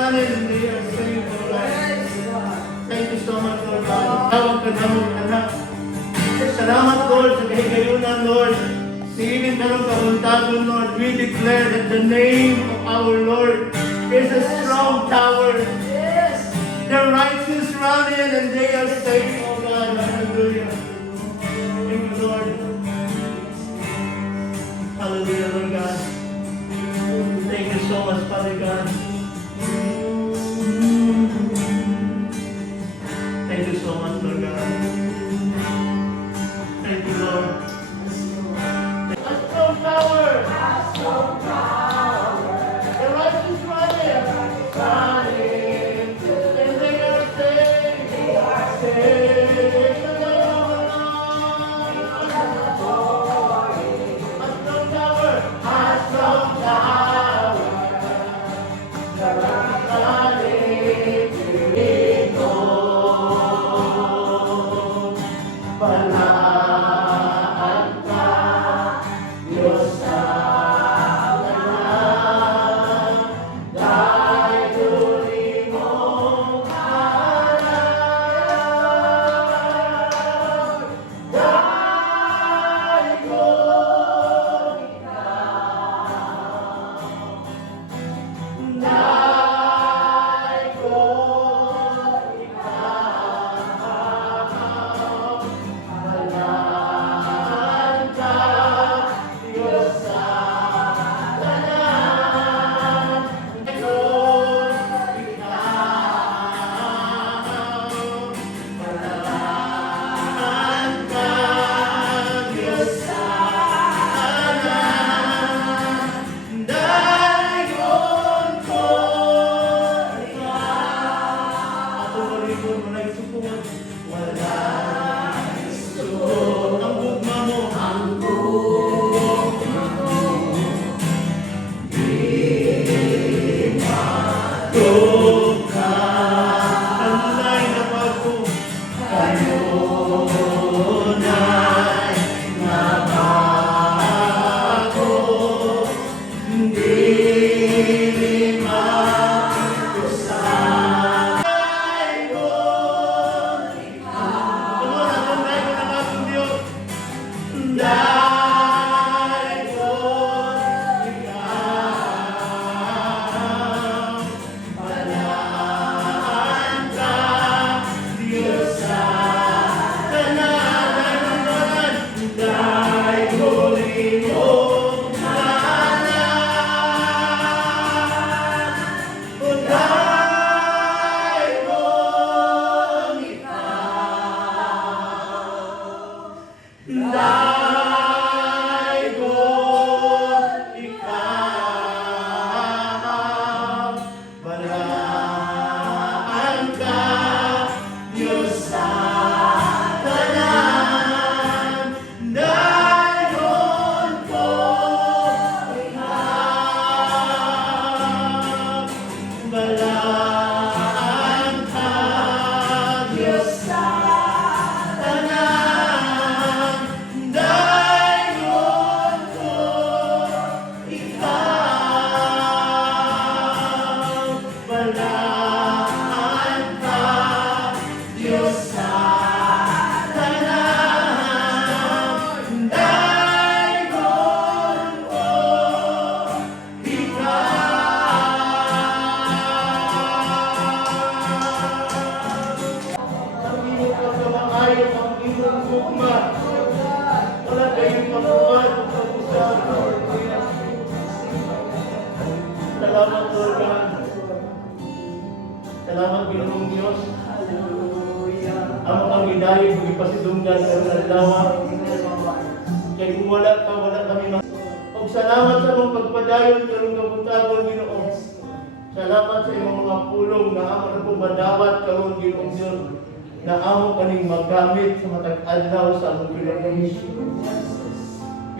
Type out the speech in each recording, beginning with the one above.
running and they are saved, Lord God. Thank you so much, Lord God. Tawag ka daw, anak. Salamat, Lord, sa kahigayunan, Lord. Even karong kabuntagon, Lord, we declare that the name of our Lord is a strong tower. The righteous run in and they are safe, oh God. Hallelujah. Thank you, Lord. Hallelujah, Lord God. Thank you so much, Father God. Thank you so much, Lord God. Thank you, Lord. A strong tower. The righteous run in. And they are saved. Salamat, Lord God. Salamat, Pinoong Diyos. Amo kang ginayon, kung ipasidunggan ka ng lawa. Kaya kung wala ka, wala kami mga. O salamat sa mong pagpadayon karong kabuntagon, Ginoo. Salamat sa imong mga pulong na amo na pong madawat karon, Ginoong Diyos. Na amo kaning magamit sa matag adlaw sa among kinabuhi.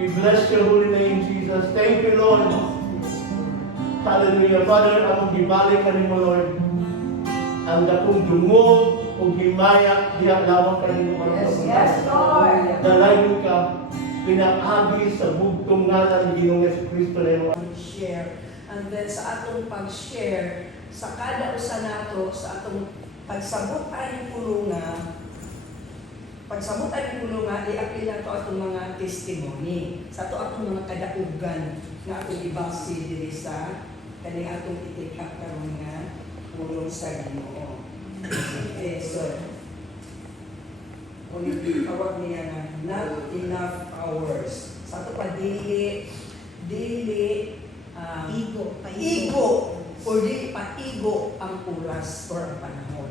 We bless your holy name, Jesus. Thank you, Lord. Hallelujah. Father, among gibalik kanimo, Lord. Ang dakong dungog o himaya diya lamang kanimo mga Yes, yes, Lord. Dalayon ka, pinaagi sa bugtong ngalan ng Ginoong Yesu Kristo na iyong Share And then sa atong pag-share sa kada usa nato sa atong pagsabot ani pulunga, i-apply to atong mga testimony sa to atong mga kadaugan nga atong ibase diri sa kani atong itikak karon nga pulong sa Ginoo. So ulit tawag niya na not enough hours. Sa to pa daily igo o di paigo ang oras or ang panahon.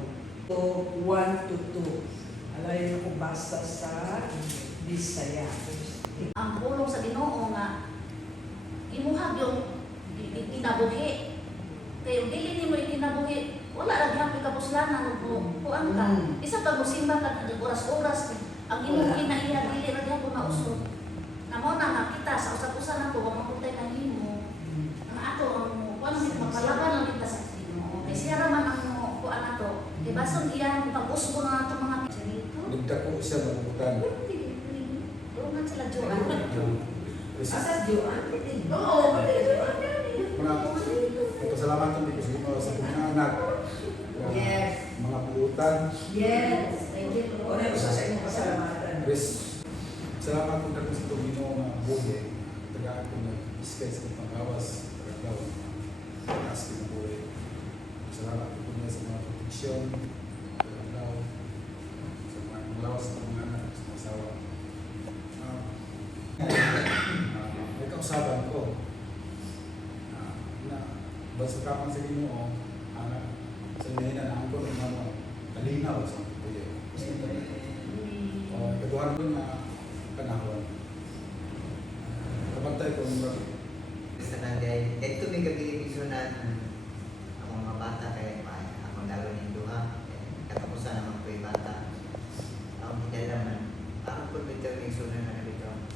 So 1 to 2. Alayin ko basa sa Bisaya. Ang pulong sa Ginoo nga imuhag yung kinabuhi. Kaya yung dili nimo ikinabuhi, wala ra gyapon ka puslanan o kuan ka. Isa pag musimba ka ng oras-oras, ang imong kinaiya dili ra gyapon mausog. Namo na nakita sa usap-usa nato wa mapuntay na nimo. Ang ato ang kuan nito mapalaban lang kita sa Ginoo. Kay siya ra man ang kuan nato. Kay bason iyang pag-usbo na nato mga dito. Nagdako siya mabutan. Doon sila Joan. Asa Joan? Oo, Joan. Pasalamat kami ko sa inyo sa mga anak. Yes. Mga pulutan. Yes. Thank you, O Lord. na usa sa inyong pasalamatan. Chris, salamat kung dito sa Tumino na buhay. Tagaan ko na iskay sa panggawas. Tagagaw. Tagas ko na buhay. Salamat ko niya sa mga proteksyon. Tagagaw. Sa mga lawas ng mga anak. Sa mga asawa. May kausaban ko. Na basta ka man sa Ginoo, anak, sa inahin na ang ko ng mga kalinaw sa buhay. Kaduhan ko na panahon. Kapagtay ko ng mga Sa nanday, ito may kabibisonan ang mga bata kaya akong lalo ng duha. Katapusan naman ko yung bata. Ang hinalaman, ako po bitaw ng sunan na nabitaw.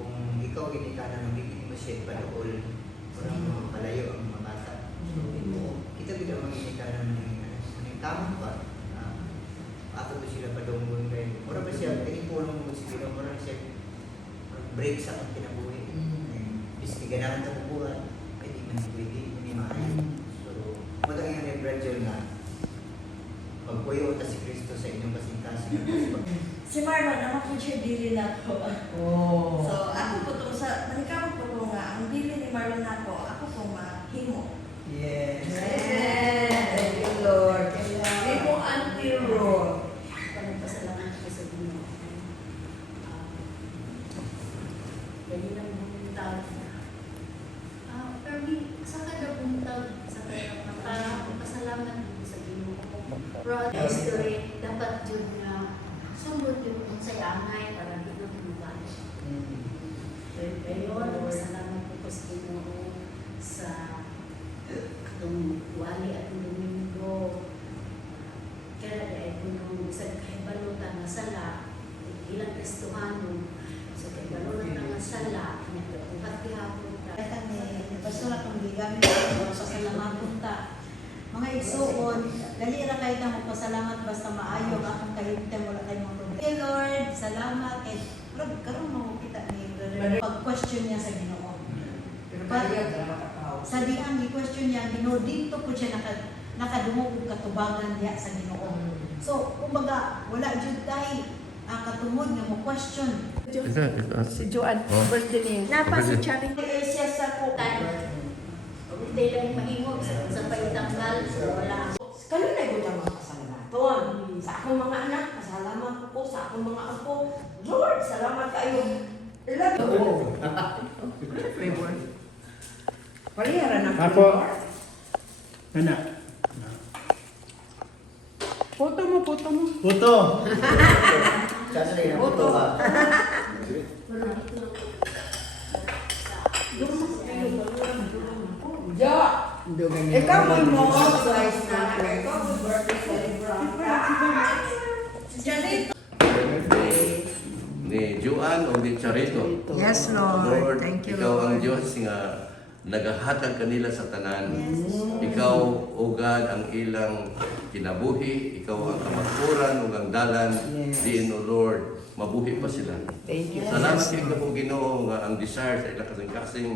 Kung ikaw hindi ka na nabigyan mo siya palool, parang malayo ang mga bata. Kita bitaw mga hindi ka na nabigyan. Tama pa. Ako po sila padunggon kayo. Mura ba siya, pinipulong mo sila, mura siya break sa akong kinabuhi. Biski ganahan sa kubuhan, pwede man pwede, hindi maayon. So, matang yung rebradyon na pagpuyo ta si Kristo sa inyong kasingkasin. Si Marlon, naman po siya dili na ko. Oh. So, ako po itong sa, nanikawag po po nga, ang dili ni Marlon na ko, ako po mahimo. Yes. Thank you, Lord. Hindi po Auntie Ron. Pasalamat ko sa Ginoo. Dali lang buntag. Pero sa kada buntag, sa kada para pasalamat ko sa Ginoo. Broad history, dapat yun na sumod yung unsay angay para dito tulugan. Ayun, pasalamat ko sa Ginoo sa atong wali at Domingo. Kaya dahil kung nung sa kaibalutan na sala, ilang Kristohano, sa kaibalutan na sala, nagkakuhat kihapon ka. Kami, basura kung gigamit ko sa salamatan ta. Mga igsuon, dali ra kay ta magpasalamat basta maayo ang akong kahimtay wala kay mga problema. Hey Lord, salamat kay karon mo kita ni brother pag-question niya sa Ginoo. Pero kaya drama Sa diang gi-question niya Ginoo dito po siya nakadungog og katubangan diha sa Ginoo. So, kumbaga wala jud tay katungod nga mo question. Si Joan, birthday niya. Napa si Charing. Siya sa ko Hindi lang mahingog sa pagtanggal, wala. Kalo na yung mga pasalamaton. Sa akong mga anak, pasalamat ko sa akong mga apo. Lord, salamat kayo. Love you. Flavor. Paliharan ng Apo. flavor. Anak. Puto mo. Puto. Sasali na po ba? Ja. Ikaw mo slice na. Ikaw mo birthday celebrant. Si Janet. Ni Joan o ni Charito. Yes, Lord. Thank you, Ikaw ang Lord. Diyos nga nagahatag kanila sa tanan. Ikaw, O God, ang ilang kinabuhi. Ikaw ang kamakturan o ang dalan. Yes. Diin, O Lord. mabuhi pa sila. Thank you. Salamat kay kamo Ginoo nga ang desire sa ilang kasing-kasing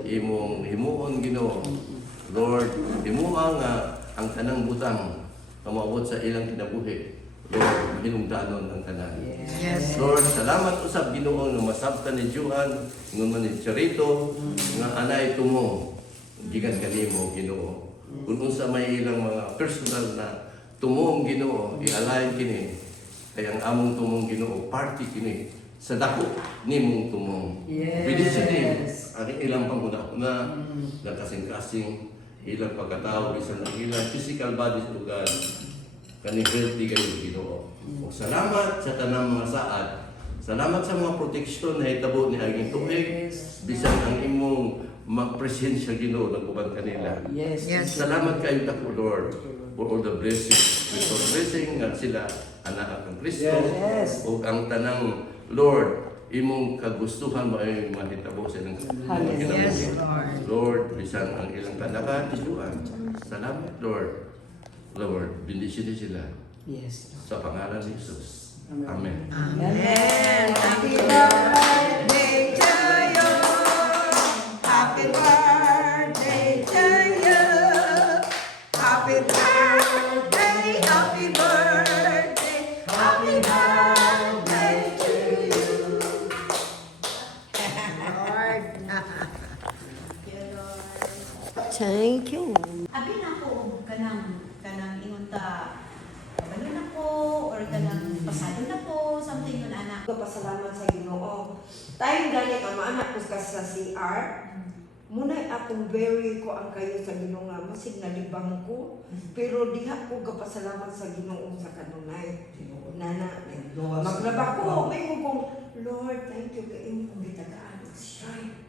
imong himuon Ginoo. Lord, himuha nga ang tanang butang na maabot sa ilang kinabuhi. Lord, hinungdanon ang tanan. Yes. Lord, salamat usab Ginoo nga masabtan ni Juan, ngon ni Charito, nga anay tumo gikan kanimo Ginoo. Kung unsa may ilang mga personal na tumong Ginoo, i-align kini kay ang among tumong Ginoo party kini sa dako nimong tumong. Yes. Bilisin ni ang ilang panguna-una na kasing-kasing ilang pagkatao bisan ang ilang physical bodies ugan kani healthy kayo Ginoo. O salamat sa tanang mga saad. Salamat sa mga proteksyon na hitabo ni aging tuig bisan ang imong mapresensya Ginoo naguban kanila. Yes. Salamat kayo dako Lord for all the blessings. With all blessing nga sila anak ang Kristo Yes. o ang tanang Lord imong kagustuhan mo ay mahitabo sa ilang mga kinabuhi. Lord, bisan ang ilang kanakan, isuan. Salamat Lord. Lord, bendisyon sila Yes. sa pangalan ni Jesus. Amen. Amen. Happy birthday to you. Happy birthday to you. Happy birthday, happy birthday, happy birthday to you. Lord. Thank you. Abi na ko kanang ingunta kabalo na ko or kanang pasado na ko something yun anak. Pasalamat sa Ginoo. Tayong gani ang maanak ko sa CR. Muna'y akong very ko ang kayo sa Ginoo nga masig nalibang ko. Pero diha ko gapasalamat sa Ginoo sa kanunay. Nana, maglaba ko, may kong Lord, thank you kay imong gitagaan og strength.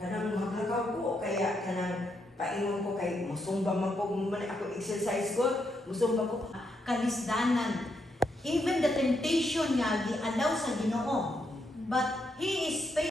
Kanang maglakaw ko kaya kanang paingon ko kay musumba man ko man ako exercise ko, musumba ko. Kalisdanan. Even the temptation nga gi-allow sa Ginoo. But He is faithful.